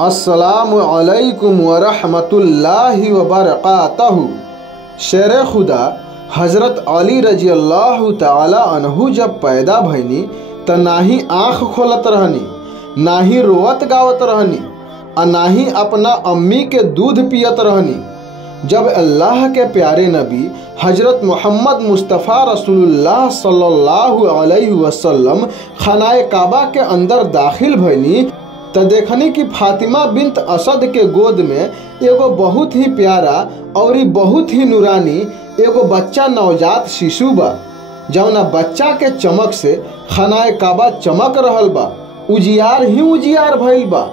अस्सलामु अलैकुम वरहमतुल्लाहि वबरकातहू। शेर खुदा हज़रत अली रजी अल्लाह ताला अन्हु जब पैदा भईनी त नाही आँख खोलत रहनी, नाही रोवत गावत रहनी, और नाही अपना अम्मी के दूध पियत रहनी। जब अल्लाह के प्यारे नबी हज़रत मोहम्मद मुस्तफ़ा रसूलुल्लाह सल्लल्लाहु अलैहि वसल्लम खानाए काबा के अंदर दाखिल भईनी त देखनी कि फातिमा बिन्त असद के गोद में एगो बहुत ही प्यारा और बहुत ही नूरानी एगो बच्चा नवजात शिशु बा। जौना बच्चा के चमक से खानाए काबा चमक रहल बा, उजियार ही उजियार भइल बा।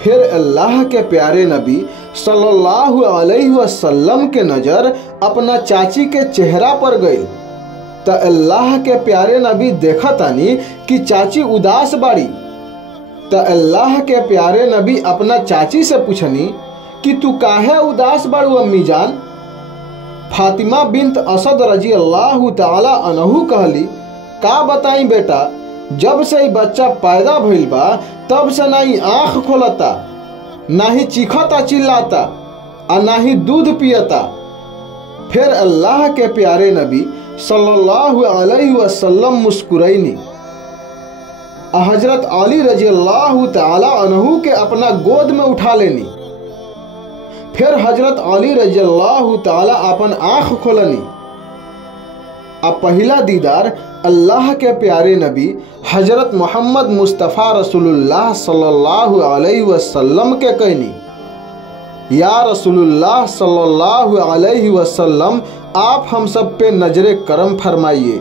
फिर अल्लाह के प्यारे नबी सल्लल्लाहु अलैहि वसल्लम के नज़र अपना चाची के चेहरा पर गई त अल्लाह के प्यारे नबी देखतानी कि चाची उदास बाड़ी। त अल्लाह के प्यारे नबी अपना चाची से पूछनी कि तू काहे उदास बाड़ू अम्मी जान। फातिमा बिन्त असद रजी अल्लाह ताला अन्हु कहली, का बताई बेटा, जब से ही बच्चा पैदा भइल बा तब से ना ही आँख खोलता, ना ही चीखता चिल्लाता, और ना ही दूध पियता। फिर अल्लाह के प्यारे नबी सल्लल्लाहु अलैहि वसल्लम मुस्कुरैनी, हज़रत अली रजी अल्लाह ताला अन्हु के अपना गोद में उठा लेनी। फिर हज़रत अली रजी अल्लाह ताला अपन आँख खोलनी। अब पहला दीदार अल्लाह के प्यारे नबी हज़रत मोहम्मद मुस्तफ़ा रसूलुल्लाह सल्लल्लाहु अलैहि वसल्लम के कहनी, या रसूलुल्लाह सल्लल्लाहु अलैहि वसल्लम, आप हम सब पे नजरे करम फरमाइए।